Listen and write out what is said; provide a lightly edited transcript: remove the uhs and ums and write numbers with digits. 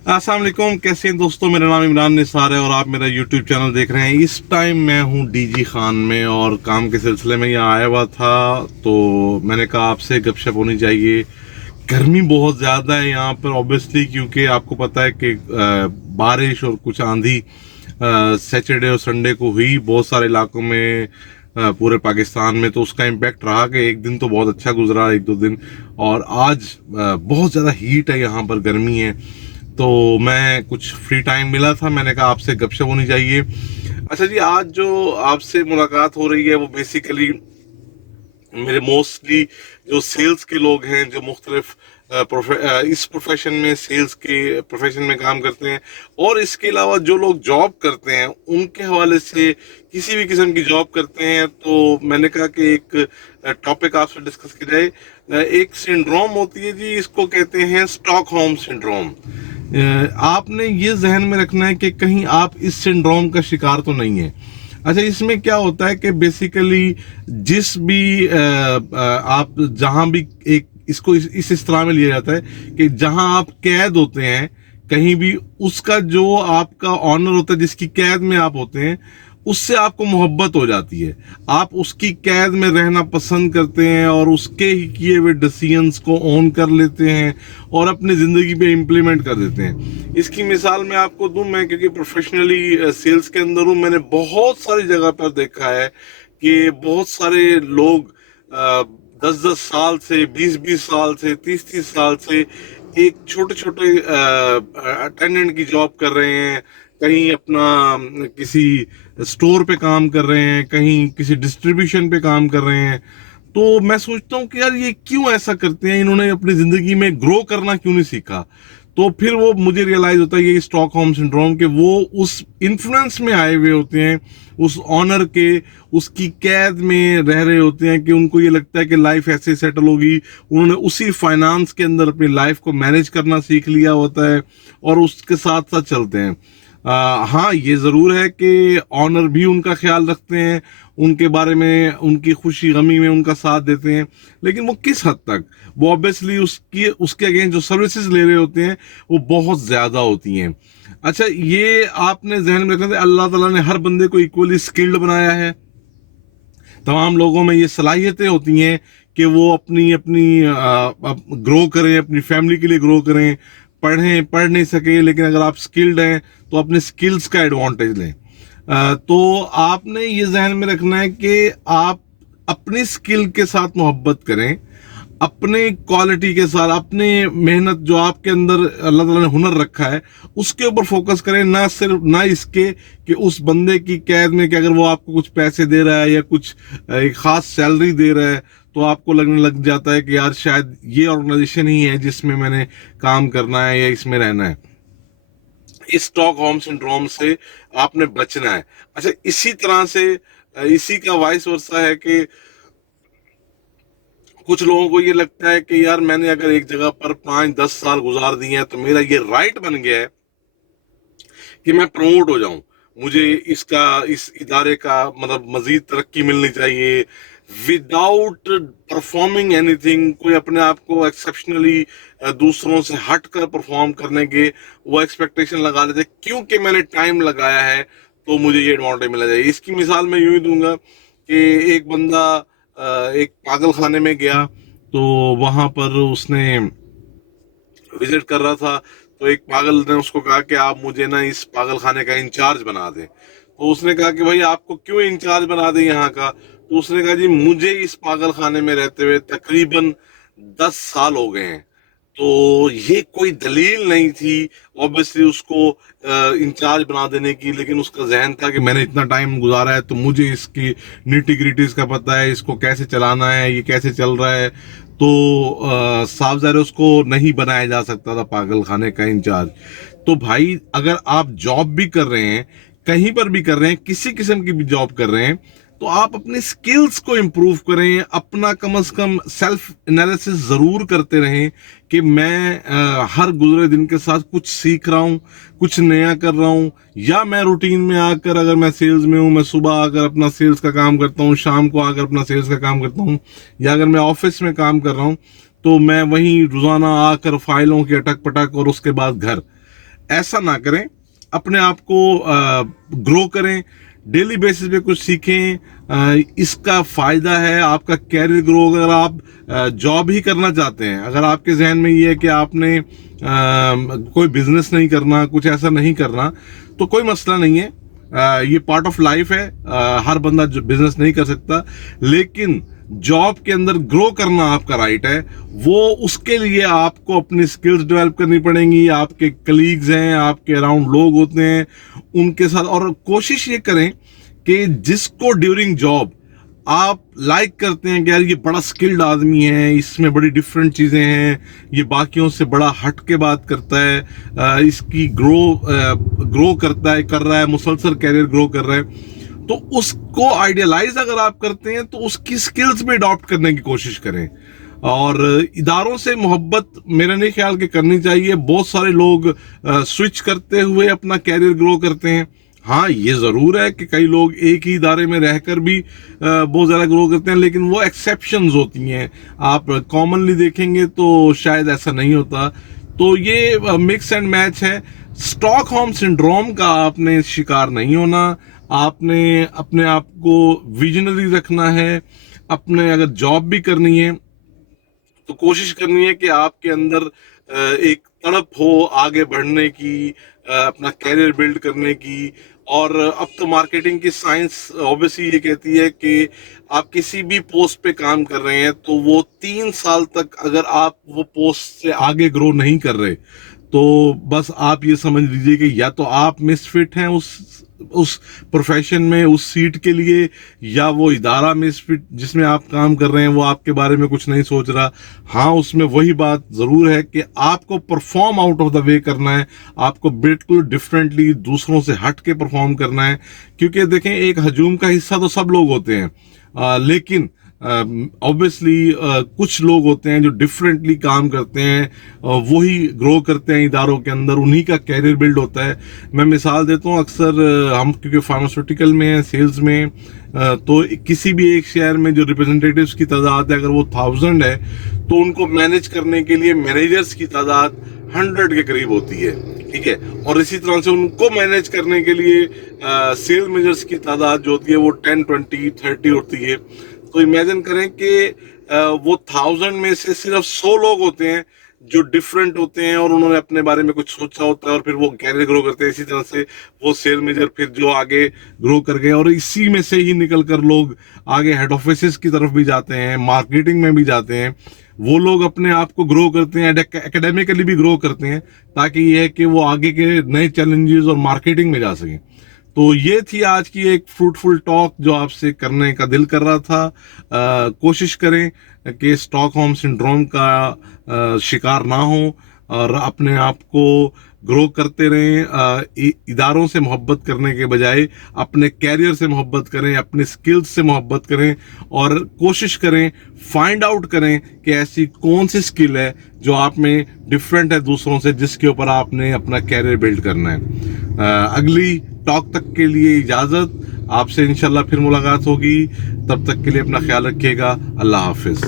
अस्सलाम वालेकुम, कैसे हैं दोस्तों। मेरा नाम इमरान निसार है और आप मेरा यूट्यूब चैनल देख रहे हैं। इस टाइम मैं हूं डीजी खान में और काम के सिलसिले में यहाँ आया हुआ था, तो मैंने कहा आपसे गपशप होनी चाहिए। गर्मी बहुत ज़्यादा है यहाँ पर ऑब्वियसली, क्योंकि आपको पता है कि बारिश और कुछ आंधी सैटरडे और संडे को हुई बहुत सारे इलाकों में, पूरे पाकिस्तान में। तो उसका इम्पैक्ट रहा कि एक दिन तो बहुत अच्छा गुजरा, एक दो दिन, और आज बहुत ज़्यादा हीट है यहाँ पर, गर्मी है। तो मैं कुछ फ्री टाइम मिला था, मैंने कहा आपसे गपशप होनी चाहिए। अच्छा जी, आज जो आपसे मुलाकात हो रही है वो बेसिकली मेरे मोस्टली जो सेल्स के लोग हैं, जो मुख्तलिफ इस प्रोफेशन में, सेल्स के प्रोफेशन में काम करते हैं, और इसके अलावा जो लोग जॉब करते हैं उनके हवाले से किसी भी किस्म की जॉब करते हैं, तो मैंने कहा कि एक टॉपिक आपसे डिस्कस किया जाए। एक सिंड्रोम होती है जी, इसको कहते हैं स्टॉकहोम सिंड्रोम। आपने ये जहन में रखना है कि कहीं आप इस सिंड्रोम का शिकार तो नहीं है। अच्छा, इसमें क्या होता है कि बेसिकली जिस भी आप जहां भी, एक इसको इस तरह में लिया जाता है कि जहां आप कैद होते हैं कहीं भी, उसका जो आपका ऑनर होता है, जिसकी कैद में आप होते हैं, उससे आपको मोहब्बत हो जाती है। आप उसकी कैद में रहना पसंद करते हैं और उसके ही किए हुए डिसीजंस को ऑन कर लेते हैं और अपनी ज़िंदगी पे इम्प्लीमेंट कर देते हैं। इसकी मिसाल मैं आपको दूं, मैं क्योंकि प्रोफेशनली सेल्स के अंदर हूं, मैंने बहुत सारी जगह पर देखा है कि बहुत सारे लोग 10-10 साल से, 20-20 साल से, 30-30 साल से एक छोटे छोटे अटेंडेंट की जॉब कर रहे हैं, कहीं अपना किसी स्टोर पे काम कर रहे हैं, कहीं किसी डिस्ट्रीब्यूशन पे काम कर रहे हैं। तो मैं सोचता हूँ कि यार ये क्यों ऐसा करते हैं, इन्होंने अपनी जिंदगी में ग्रो करना क्यों नहीं सीखा। तो फिर वो मुझे रियलाइज होता है ये स्टॉकहोम सिंड्रोम के, वो उस इन्फ्लुएंस में आए हुए होते हैं, उस ऑनर के, उसकी कैद में रह रहे होते हैं कि उनको ये लगता है कि लाइफ ऐसे सेटल होगी। उन्होंने उसी फाइनेंस के अंदर अपनी लाइफ को मैनेज करना सीख लिया होता है और उसके साथ साथ चलते हैं। हाँ, ये ज़रूर है कि ऑनर भी उनका ख्याल रखते हैं, उनके बारे में, उनकी खुशी गमी में उनका साथ देते हैं, लेकिन वो किस हद तक। वो ऑब्वियसली उसके अगेंस्ट जो सर्विसेज ले रहे होते हैं वो बहुत ज़्यादा होती हैं। अच्छा, ये आपने जहन में रखना है, अल्लाह ताला ने हर बंदे को इक्वली स्किल्ड बनाया है। तमाम लोगों में ये सलाहियतें होती हैं कि वो अपनी अपनी ग्रो करें, अपनी फैमिली के लिए ग्रो करें। पढ़ नहीं सके, लेकिन अगर आप स्किल्ड हैं तो अपने स्किल्स का एडवांटेज लें। तो आपने ये जहन में रखना है कि आप अपनी स्किल के साथ मोहब्बत करें, अपने क्वालिटी के साथ, अपने मेहनत जो आपके अंदर अल्लाह ताला ने हुनर रखा है उसके ऊपर फोकस करें, ना सिर्फ ना इसके कि उस बंदे की कैद में कि अगर वो आपको कुछ पैसे दे रहा है या कुछ एक खास सैलरी दे रहा है तो आपको लगने लग जाता है कि यार शायद ये ऑर्गेनाइजेशन ही है जिसमें मैंने काम करना है या इसमें रहना है। इस स्टॉकहोम सिंड्रोम से आपने बचना है। अच्छा, इसी तरह से इसी का वाइस वर्सा है कि कुछ लोगों को ये लगता है कि यार मैंने अगर एक जगह पर 5-10 साल गुजार दिए हैं तो मेरा ये राइट बन गया है कि मैं प्रमोट हो जाऊं, मुझे इस इदारे का मतलब मजीद तरक्की मिलनी चाहिए, विदाउट परफॉर्मिंग एनीथिंग। कोई अपने आप को एक्सेप्शनली दूसरों से हट कर परफॉर्म करने के वो एक्सपेक्टेशन लगा लेते, क्योंकि मैंने टाइम लगाया है तो मुझे ये एडवांटेज मिला जाए। इसकी मिसाल मैं यूं ही दूंगा कि एक बंदा एक पागल खाने में गया, तो वहां पर उसने विजिट कर रहा था, तो एक पागल ने उसको कहा कि आप मुझे ना इस पागल खाने का इंचार्ज बना दें। तो उसने कहा कि भाई आपको क्यों इंचार्ज बना दें यहाँ का। तो उसने कहा जी मुझे इस पागल खाने में रहते हुए तकरीबन 10 साल हो गए हैं। तो ये कोई दलील नहीं थी ऑब्वियसली उसको इंचार्ज बना देने की, लेकिन उसका जहन था कि मैंने इतना टाइम गुजारा है तो मुझे इसकी निटी ग्रिटीज का पता है, इसको कैसे चलाना है, ये कैसे चल रहा है। तो साफ ज़ाहिर है उसको नहीं बनाया जा सकता था पागल खाने का इंचार्ज। तो भाई, अगर आप जॉब भी कर रहे हैं, कहीं पर भी कर रहे हैं, किसी किस्म की भी जॉब कर रहे हैं, तो आप अपने स्किल्स को इम्प्रूव करें, अपना कम से कम सेल्फ एनालिसिस ज़रूर करते रहें कि मैं हर गुजरे दिन के साथ कुछ सीख रहा हूँ, कुछ नया कर रहा हूँ, या मैं रूटीन में आकर, अगर मैं सेल्स में हूँ, मैं सुबह आकर अपना सेल्स का काम करता हूँ, शाम को आकर अपना सेल्स का काम करता हूँ, या अगर मैं ऑफिस में काम कर रहा हूँ तो मैं वहीं रोज़ाना आकर फाइलों की अटक पटक और उसके बाद घर। ایسا نہ کریں, اپنے آپ کو گرو کریں, ڈیلی بیسس پہ کچھ سیکھیں. اس کا فائدہ ہے آپ کا کیریئر گرو. اگر آپ جاب ہی کرنا چاہتے ہیں, اگر آپ کے ذہن میں یہ ہے کہ آپ نے کوئی بزنس نہیں کرنا, کچھ ایسا نہیں کرنا, تو کوئی مسئلہ نہیں ہے, یہ پارٹ آف لائف ہے. ہر بندہ جو بزنس نہیں کر سکتا, لیکن جاب کے اندر گرو کرنا آپ کا رائٹ ہے. وہ اس کے لیے آپ کو اپنی سکلز ڈیولپ کرنی پڑیں گی. آپ کے کلیگز ہیں, آپ کے اراؤنڈ لوگ ہوتے ہیں, ان کے ساتھ, اور کوشش یہ کریں کہ جس کو ڈیورنگ جاب آپ لائک کرتے ہیں کہ یار یہ بڑا سکلڈ آدمی ہے, اس میں بڑی ڈفرینٹ چیزیں ہیں, یہ باقیوں سے بڑا ہٹ کے بات کرتا ہے, اس کی گرو کرتا ہے, کر رہا ہے, مسلسل کیریئر گرو کر رہا ہے, تو اس کو آئیڈیلائز اگر آپ کرتے ہیں تو اس کی سکلز بھی اڈاپٹ کرنے کی کوشش کریں. اور اداروں سے محبت میرا نہیں خیال کہ کرنی چاہیے. بہت سارے لوگ سوئچ کرتے ہوئے اپنا کیریئر گرو کرتے ہیں. ہاں یہ ضرور ہے کہ کئی لوگ ایک ہی ادارے میں رہ کر بھی بہت زیادہ گرو کرتے ہیں, لیکن وہ ایکسیپشنز ہوتی ہیں. آپ کامنلی دیکھیں گے تو شاید ایسا نہیں ہوتا. تو یہ مکس اینڈ میچ ہے. اسٹاک ہوم سنڈروم کا آپ نے شکار نہیں ہونا. آپ نے اپنے آپ کو ویژنری رکھنا ہے. اپنے اگر جاب بھی کرنی ہے تو کوشش کرنی ہے کہ آپ کے اندر ایک تڑپ ہو آگے بڑھنے کی, اپنا کیریئر بلڈ کرنے کی. اور اب تو مارکیٹنگ کی سائنس اوبیسلی یہ کہتی ہے کہ آپ کسی بھی پوسٹ پہ کام کر رہے ہیں تو وہ 3 سال تک اگر آپ وہ پوسٹ سے آگے گرو نہیں کر رہے تو بس آپ یہ سمجھ لیجئے کہ یا تو آپ مس فٹ ہیں اس پروفیشن میں, اس سیٹ کے لیے, یا وہ ادارہ مس فٹ جس میں آپ کام کر رہے ہیں وہ آپ کے بارے میں کچھ نہیں سوچ رہا. ہاں اس میں وہی بات ضرور ہے کہ آپ کو پرفارم آؤٹ آف دا وے کرنا ہے, آپ کو بالکل ڈفرینٹلی دوسروں سے ہٹ کے پرفارم کرنا ہے. کیونکہ دیکھیں ایک ہجوم کا حصہ تو سب لوگ ہوتے ہیں, لیکن obviously کچھ لوگ ہوتے ہیں جو ڈفرینٹلی کام کرتے ہیں, وہی گرو کرتے ہیں اداروں کے اندر, انہی کا کیریئر بلڈ ہوتا ہے. میں مثال دیتا ہوں, اکثر ہم کیونکہ فارماسیوٹیکل میں ہیں, سیلز میں, تو کسی بھی ایک شہر میں جو ریپرزنٹیٹیوز کی تعداد ہے اگر وہ 1000 ہے تو ان کو مینیج کرنے کے لیے مینیجرز کی تعداد 100 کے قریب ہوتی ہے, ٹھیک ہے. اور اسی طرح سے ان کو مینیج کرنے کے لیے سیل مینیجرز کی تعداد جو ہوتی ہے وہ 10, 20, 30 ہوتی ہے. تو امیجن کریں کہ وہ 1000 میں سے صرف 100 لوگ ہوتے ہیں جو ڈفرینٹ ہوتے ہیں اور انہوں نے اپنے بارے میں کچھ سوچا ہوتا ہے اور پھر وہ کیریئر گرو کرتے ہیں. اسی طرح سے وہ سیل مینیجر پھر جو آگے گرو کر گئے, اور اسی میں سے ہی نکل کر لوگ آگے ہیڈ آفیسز کی طرف بھی جاتے ہیں, مارکیٹنگ میں بھی جاتے ہیں. وہ لوگ اپنے آپ کو گرو کرتے ہیں, اکیڈیمکلی بھی گرو کرتے ہیں, تاکہ یہ ہے کہ وہ آگے کے نئے چیلنجز اور مارکیٹنگ میں جا سکیں. تو یہ تھی آج کی ایک فروٹفل ٹاک جو آپ سے کرنے کا دل کر رہا تھا. کوشش کریں کہ اسٹاک ہوم سنڈروم کا شکار نہ ہوں اور اپنے آپ کو گرو کرتے رہیں. اداروں سے محبت کرنے کے بجائے اپنے کیریئر سے محبت کریں, اپنے سکلز سے محبت کریں, اور کوشش کریں فائنڈ آؤٹ کریں کہ ایسی کون سی سکل ہے جو آپ میں ڈفرینٹ ہے دوسروں سے, جس کے اوپر آپ نے اپنا کیریئر بلڈ کرنا ہے. اگلی ٹاک تک کے لیے اجازت. آپ سے انشاءاللہ پھر ملاقات ہوگی. تب تک کے لیے اپنا خیال رکھیے گا. اللہ حافظ.